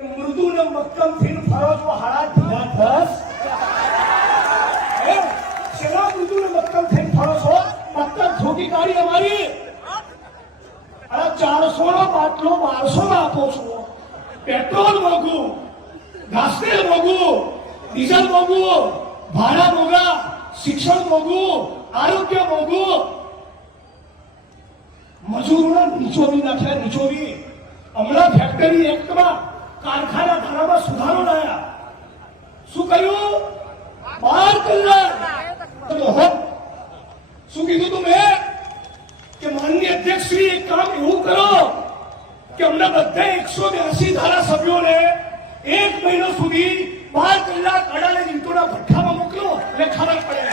મૃદુ ને મક્કમ થઈને ફરો છો હાડા ઢીલા થસ શેના મૃદુ ને મક્કમ થઈને ફરો છો મક્કમ ઠોકી કાઢી અમારી અરે 400 નો બાટલો 1200 માં આપો છો પેટ્રોલ મોંઘું ઘાસતેલ મોંઘું ડીઝલ મોંઘું ભાડા મોંઘા શિક્ષણ મોંઘું આરોગ્ય મોંઘું મજૂરોને નીચોવી નાખ્યા નીચોવી હમણાં ફેક્ટરી એક્ટમાં કારખાના ધારામાં સુધારો લાયા શું કર્યું 12 કલાક શું કીધું તું મેં કે માનનીય અધ્યક્ષ શ્રી એક કામ એવું કરો કે હમણાં બધા 182 ધારાસભ્યોને 1 મહિનો સુધી 12 કલાક અડાલે ઇંટોના ભઠ્ઠામાં મોકલો એટલે ખબર પડે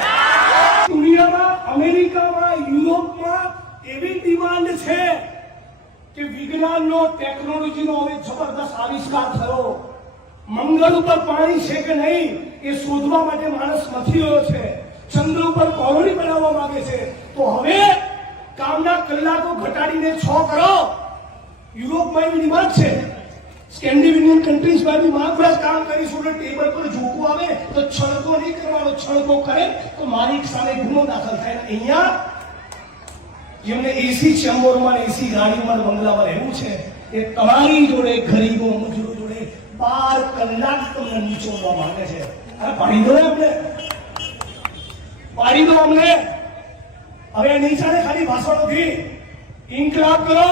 દુનિયામાં અમેરિકામાં યુરોપમાં એવી ડિમાન્ડ છે કે વિજ્ઞાનનો ટેકનોલોજીનો હવે જબરદસ્ત આવિષ્કાર થયો મંગળ ઉપર પાણી છે કે નહીં એ શોધવા માટે માણસ મથી રહ્યો છે ચંદ્ર ઉપર કોલોની બનાવવા માંગે છે તો હવે કામના કલાકો ઘટાડીને 6 કરો યુરોપમાં એવી ડિમાન્ડ છે સ્કેન્ડિનેવિયન કન્ટ્રીઝમાં બી માત્ર કામ કરીશું એટલે ટેબલ પર ઝોકું આવે તો છળકો નહીં કરવાનો છળકો કરે તો મારી સામે ગુનો દાખલ થાય અહીંયા જેમને એસી ચેમ્બરમાં એસી ગાડીમાં બંગલામાં રહેવું છે એ તમારી જોડે ગરીબો મજૂરો જોડે 12 કલાક તમને નીચોડવા માંગે છે અરે પાડી દો અમને પાડી દો અમને હવે નીચાને ખાલી ભાષણોથી ઇન્કલાબ કરો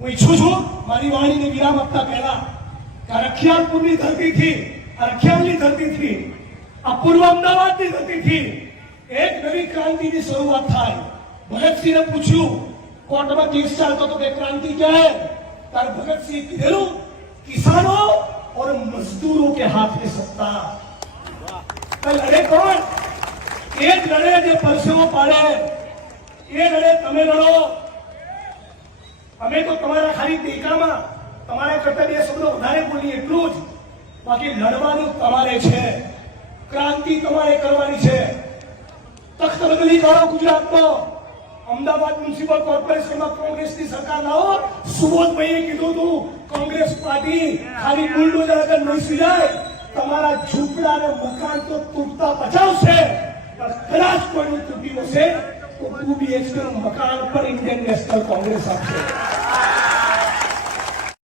હું ઈચ્છું છું મારી વાણીને વિરામ આપતા પહેલા રખિયાલપુરની ધરતીથી રખિયાલની ધરતીથી આ પૂર્વ અમદાવાદની ધરતીથી એક નવી ક્રાંતિની શરૂઆત થાય ભગતસિંહને પૂછ્યું કોર્ટમાં કેસ ચાલતો તો કે क्रांति क्या है तार भगत सिंह कहेलू किसानों और मजदूरों के हाथ में सत्ता लड़े कौन एक लड़े जो परसेवो पाड़े ये लड़े तमे लड़ो અમે તો તમારા ખાલી ટેકામાં તમારા કરતા બે શબ્દો વધારે બોલીએ એટલું જ બાકી લડવાનું તમારે છે ક્રાંતિ તમારે કરવાની છે તખ્ત બદલી કરો ગુજરાતનો અમદાવાદ મ્યુનિસિપલ કોર્પોરેશનમાં કોંગ્રેસની સરકાર લાવો સુબોધભાઈએ કીધું હતું કોંગ્રેસ પાર્ટી ખાલી બુલડોઝર આગળ નહીં સુજાય તમારા ઝૂંપડા અને મકાન તો તૂટતા બચાવશે પણ કદાચ કોઈનું તૂટ્યું હશે તો 2 BHK મકાન પર ઇન્ડિયન નેશનલ કોંગ્રેસ આપશે